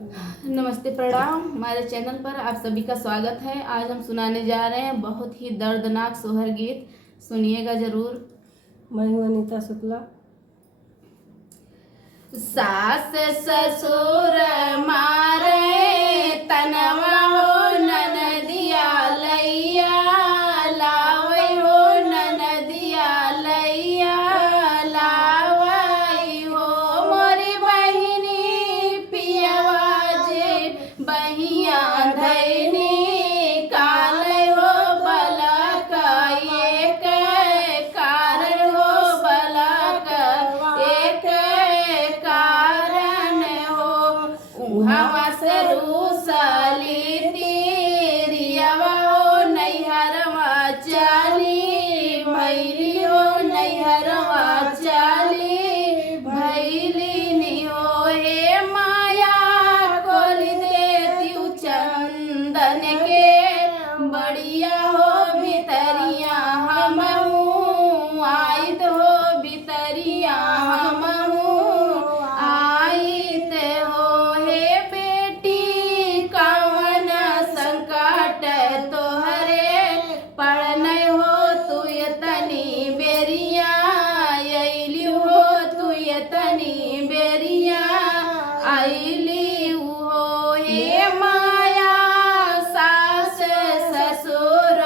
नमस्ते, प्रणाम। हमारे चैनल पर आप सभी का स्वागत है। आज हम सुनाने जा रहे हैं बहुत ही दर्दनाक सोहर गीत। सुनिएगा जरूर। मैं हूँ अनीता शुक्ला। सास ससुर मारे तनवा हो ननदिया लैया लावै हो ननदिया लैया लावै हो मोरी बहिनी पियवा जे बहिया धैनी कालै हो बलक एक कारण हो बलक एक कारण हो उहाँ से रूसली तीरियवा हो नैहरवा चाली भैली हो नैहरवा चाली भैली नी हो हे माया खोल देती चंदन के बढ़िया हो भितरिया हम आइत हो भितरिया हम आइत हो हे बेटी कवन संकट तोहरे पड़नै हो तू तनी बेरिया अइली हो तू तनी बेरिया अइली हो हे माया सास ससुर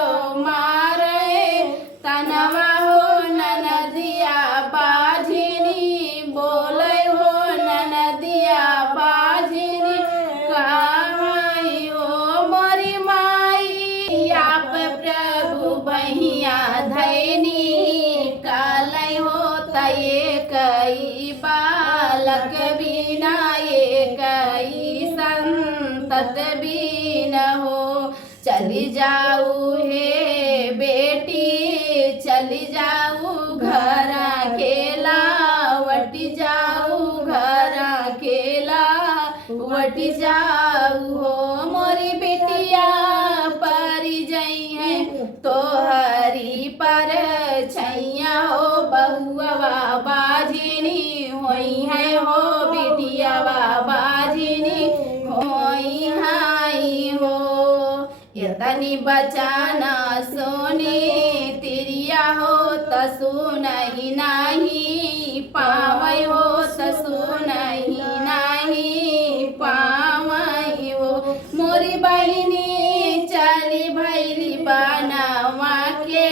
मारे तनवा हो ननदिया बाझिनी बोलै हो ननदिया बाझिनी कहै हो मोरी माई आप प्रभु बहिया धैनी कालै हो तये कई बालक बिना कई संतत बिन हो चली जाऊ हे बेटी चली जाऊ घर अकेला वटी जाऊ घर अकेला वटी जाऊ हो मोरी बेटिया परी जई है तोहरी पर छैया हो बहुआ बाझिनी होई है हो बेटिया बाझिनी होई हाई हो यतनी बचाना सोनी तिरिया हो तसु नहीं पावै हो तसु नहीं पावै हो मोरी बहिनी चली भैली बनवा के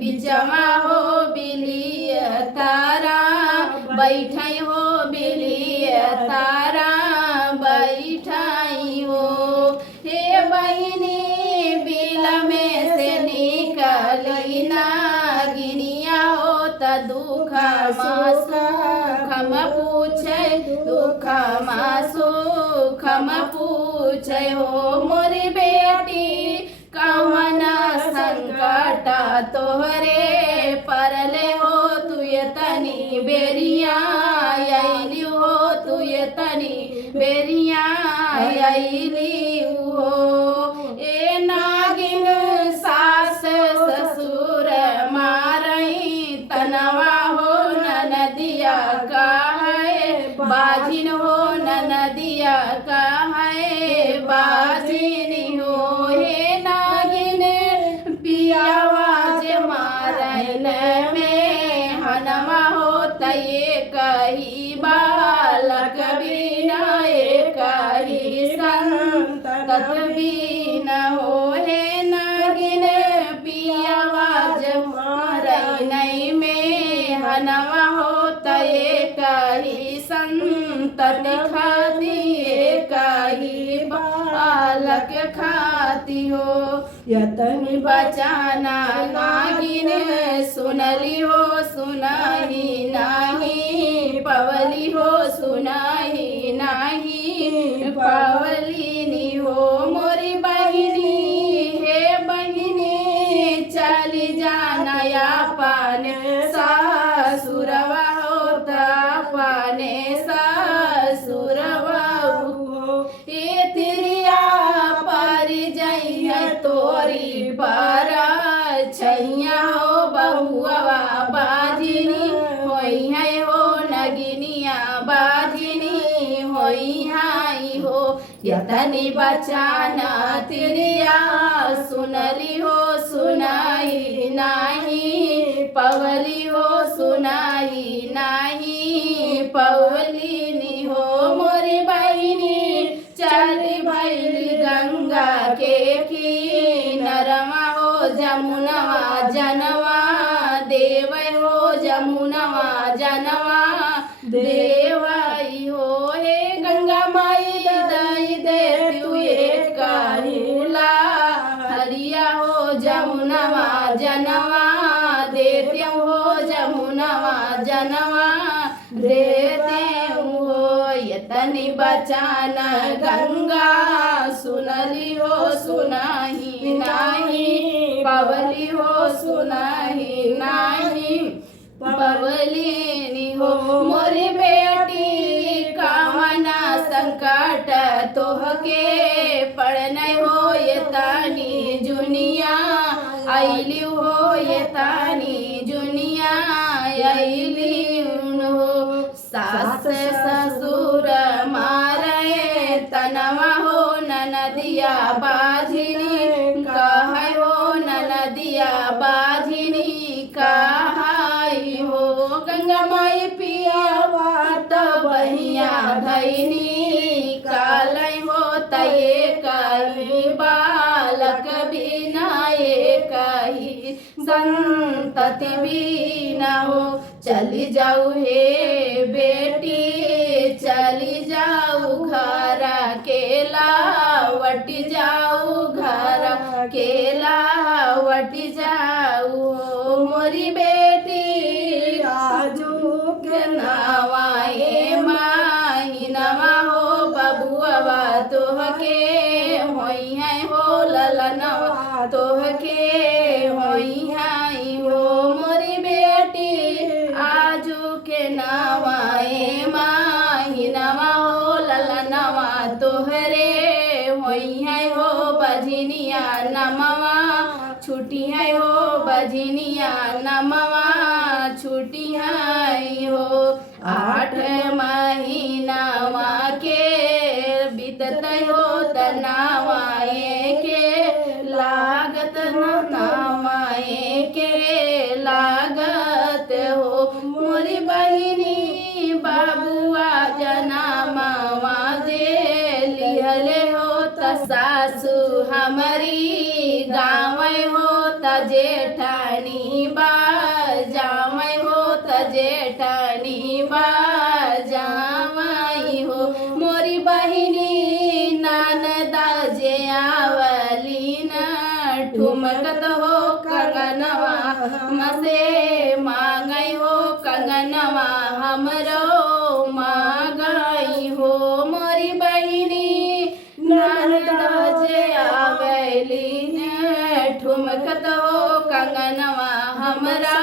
बिचवा हो बिलिय तारा बैठै हो बिलिय तारा बैठै हो हे बहिनी बिल में से निकली नागिनिया हो त दुख सुखम पूछे दुख सुखम पूछे हो मोरी बेटी कवन संकट तोहरे परले हो तू तनी बेरिया अइली हो तू तनी बेरिया अइली हो ए नागिन सास ससुर मारई तनवा हो ननदिया काहे बाजिन हो ननदिया काहे बाजिन हो हे नागिन पियावा जे मारन में हनवा हो तये कही बालक बिना कही संतत बिन हो हे नागिन पियावा जे मारन में हनवा हो तये कही संतत खाती कही बालक खाती हो यतनी बचाना नागिन सुनली हो सुनाही नाही पवली हो सुनाही नाही पवली नी हो मोरी बहिनी हे बहिनी चली जाना यापन सासुरवा होता पाने सासुरवा हो ये तिरिया परी जई है तोरी पर छैया हो बहुआ बाजिनी होई है हो नगिनिया बाजिनी हो यतनी बचान तिरिया सुनली हो सुनाई नाही पवली हो सुनाई नाही पवली हो मोरी बहिनी चली भैली गंगा के किनरवा हो जमुनवा जनवा देव हो जमुनवा जनवा देवाई हो हे गंगा माई दई दे तुए काहिला हरिया हो जमुनवा जनवा देते हो जमुनवा जनवा देते हो यतनी बचान गंगा सुनली हो सुनाही नाही पवली हो सुनाही नाही पवली हो मोरी बेटी कामना संकट तोहके पड़ने हो यतानी जुनिया आइली हो यतानी जुनिया आइली हो सास ससुर मारे तनवा हो ननदिया बाझिनी कहे हो ननदिया बाझिनी कहाई हो गंगा माई पिया बात बहिया धैनी कालय हो तये कही बालक बिनाए कही संतति भी न हो चली जाऊ हे बेटी चली जाऊ घर केला वटी जाऊ घर केला वटी जाऊ मोरी बेटी आजू के नवाए माही नवा हो बबुआ तोहके होई है हो ललनवा तोहके होई है हो मोरी बेटी आजू के नवाए माही नवा हो ललनवा तोहरे होई है हो बजनिया नमवा छुट्टी है हो बजनिया नमवा छुट्टी है हो 8 महीनावा के बीतत हो तनावाए के लागत ननावाए के लागत हो मोरी बहिनी बाबुआ जनामावा जे लिहले हो त सासू हमारी गाँव हो त जेठानी बाजावै हो त जेठानी बाजावै हो मोरी बहिनी नानदा जे आवली न ठुमकत हो कंगनवा मसे मांगई हो कंगनवा हमरो मांगई हो मोरी बहिनी नानदा जे आवली न ठुमकत हो कंगनवा हमरा